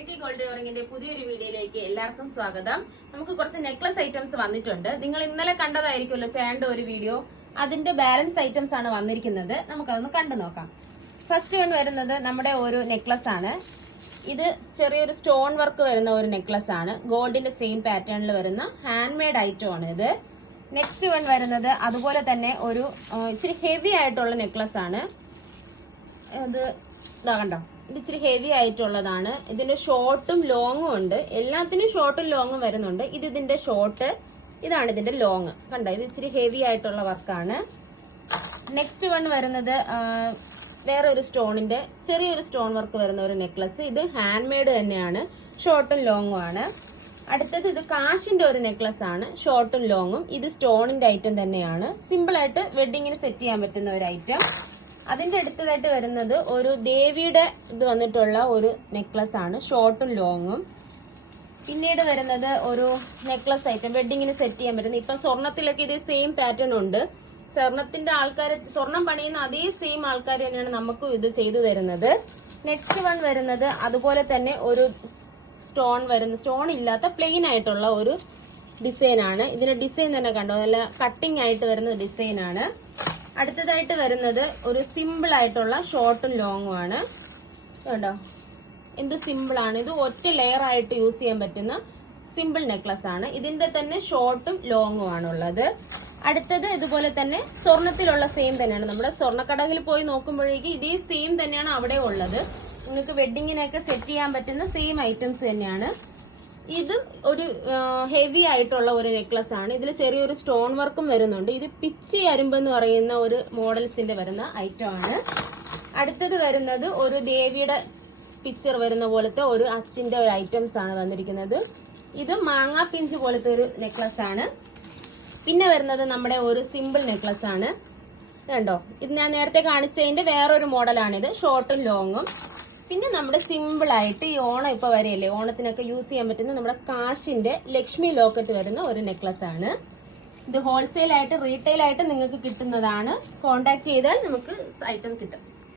Variety gold ഓറിംഗിന്റെ പുതിയൊരു വീഡിയോയിലേക്ക് എല്ലാവർക്കും സ്വാഗതം. നമുക്ക് കുറച്ച് നെക്ലസ് ഐറ്റംസ് വന്നിട്ടുണ്ട്. നിങ്ങൾ ഇന്നലെ കണ്ടതായിരിക്കുമല്ലോ ചേണ്ട ഒരു വീഡിയോ. അതിന്റെ ബാലൻസ് ഐറ്റംസ് ആണ് വന്നിരിക്കുന്നത്. നമുക്കതൊന്ന് കണ്ടു നോക്കാം. ഫസ്റ്റ് വൺ വരുന്നത് നമ്മുടെ ഒരു നെക്ലസ് ആണ്. ഇത് ചെറിയൊരു സ്റ്റോൺ വർക്ക് വരുന്ന ഒരു നെക്ലസ് ആണ്. ഗോൾഡിന്റെ സെയിം പാറ്റേണിൽ വരുന്ന ഹാൻഡ് മെയ്ഡ് ഐറ്റം ആണ് ഇത്. നെക്സ്റ്റ് വൺ വരുന്നത് അതുപോലെ തന്നെ ഒരു ഇച്ചിരി ഹെവി ആയിട്ടുള്ള നെക്ലസ് ആണ്. ഇത് ഇതാ കണ്ടോ, ഇത് ഇച്ചിരി ഹെവി ആയിട്ടുള്ളതാണ്. ഇതിന്റെ ഷോർട്ടും ലോങ്ങും ഉണ്ട്. എല്ലാത്തിനും ഷോർട്ടും ലോങ്ങും വരുന്നുണ്ട്. ഇതിന്റെ ഷോർട്ട്, ഇതാണ് ഇതിന്റെ ലോങ്. കണ്ടോ, ഇത് ഇച്ചിരി ഹെവി ആയിട്ടുള്ള വർക്കാണ്. നെക്സ്റ്റ് വൺ വരുന്നത് വേറെ ഒരു സ്റ്റോണിന്റെ ചെറിയൊരു സ്റ്റോൺ വർക്ക് വരുന്ന ഒരു നെക്ലസ്. ഇത് ഹാൻഡ് മെയ്ഡ് തന്നെയാണ്, ഷോർട്ടും ലോങ്ങും ആണ്. അടുത്തത് ഇത് കാശിന്റെ ഒരു നെക്ലസ് ആണ്, ഷോർട്ടും ലോങ്ങും. ഇത് സ്റ്റോണിന്റെ ഐറ്റം തന്നെയാണ്. സിമ്പിൾ ആയിട്ട് വെഡിങ്ങിന് സെറ്റ് ചെയ്യാൻ പറ്റുന്ന ഒരു ഐറ്റം. അതിന്റെ അടുത്തതായിട്ട് വരുന്നത് ഒരു ദേവിയുടെ ഇത് വന്നിട്ടുള്ള ഒരു നെക്ലസ് ആണ്, ഷോർട്ടും ലോങ്ങും. പിന്നീട് വരുന്നത് ഒരു നെക്ലസ് ഐറ്റം വെഡിങ്ങിന് സെറ്റ് ചെയ്യാൻ പറ്റുന്ന. ഇപ്പം സ്വർണത്തിലൊക്കെ ഇതേ സെയിം പാറ്റേൺ ഉണ്ട്. സ്വർണത്തിന്റെ ആൾക്കാർ, സ്വർണം പണിയുന്ന അതേ സെയിം ആൾക്കാർ തന്നെയാണ് നമുക്കും ഇത് ചെയ്തു തരുന്നത്. നെക്സ്റ്റ് വൺ വരുന്നത് അതുപോലെ തന്നെ ഒരു സ്റ്റോൺ വരുന്ന, സ്റ്റോൺ ഇല്ലാത്ത പ്ലെയിൻ ആയിട്ടുള്ള ഒരു ഡിസൈൻ ആണ്. ഇതിന്റെ ഡിസൈൻ തന്നെ കണ്ടോ, നല്ല കട്ടിങ് ആയിട്ട് വരുന്ന ഡിസൈൻ ആണ്. അടുത്തതായിട്ട് വരുന്നത് ഒരു സിമ്പിൾ ആയിട്ടുള്ള ഷോർട്ടും ലോങ്ങും ആണ്. കേട്ടോ, എന്ത് സിമ്പിൾ ആണ്. ഇത് ഒറ്റ ലെയർ ആയിട്ട് യൂസ് ചെയ്യാൻ പറ്റുന്ന സിമ്പിൾ നെക്ലസ് ആണ്. ഇതിന്റെ തന്നെ ഷോർട്ടും ലോങ്ങും ആണുള്ളത്. അടുത്തത് ഇതുപോലെ തന്നെ സ്വർണത്തിലുള്ള സെയിം തന്നെയാണ്. നമ്മുടെ സ്വർണ്ണക്കടയിൽ പോയി നോക്കുമ്പോഴേക്കും ഇതേ സെയിം തന്നെയാണ് അവിടെ ഉള്ളത്. നിങ്ങൾക്ക് വെഡിങ്ങിനൊക്കെ സെറ്റ് ചെയ്യാൻ പറ്റുന്ന സെയിം ഐറ്റംസ് തന്നെയാണ്. ഇതും ഒരു ഹെവി ആയിട്ടുള്ള ഒരു നെക്ലസ് ആണ്. ഇതിൽ ചെറിയൊരു സ്റ്റോൺ വർക്കും വരുന്നുണ്ട്. ഇത് പിച്ചി അരുമ്പ് എന്ന് പറയുന്ന ഒരു മോഡൽസിന്റെ വരുന്ന ഐറ്റം ആണ്. അടുത്തത് വരുന്നത് ഒരു ദേവിയുടെ പിക്ചർ വരുന്ന പോലത്തെ ഒരു അച്ചിന്റെ ഒരു ഐറ്റംസ് ആണ് വന്നിരിക്കുന്നത്. ഇത് മാങ്ങാ പിഞ്ച് പോലത്തെ ഒരു നെക്ലസ് ആണ്. പിന്നെ വരുന്നത് നമ്മുടെ ഒരു സിമ്പിൾ നെക്ലസ് ആണ്. കണ്ടോ, ഇത് ഞാൻ നേരത്തെ കാണിച്ചതിന്റെ വേറൊരു മോഡലാണിത്, ഷോർട്ടും ലോങ്ങും. പിന്നെ നമ്മുടെ സിമ്പിൾ ആയിട്ട് ഈ ഓണം ഇപ്പൊ വരെയല്ലേ, ഓണത്തിനൊക്കെ യൂസ് ചെയ്യാൻ പറ്റുന്ന നമ്മുടെ കാശിന്റെ ലക്ഷ്മി ലോക്കറ്റ് വരുന്ന ഒരു നെക്ലസ് ആണ്. ഇത് ഹോൾസെയിൽ ആയിട്ട് റീറ്റെയിൽ ആയിട്ട് നിങ്ങൾക്ക് കിട്ടുന്നതാണ്. കോണ്ടാക്ട് ചെയ്താൽ നമുക്ക് ഐറ്റം കിട്ടും.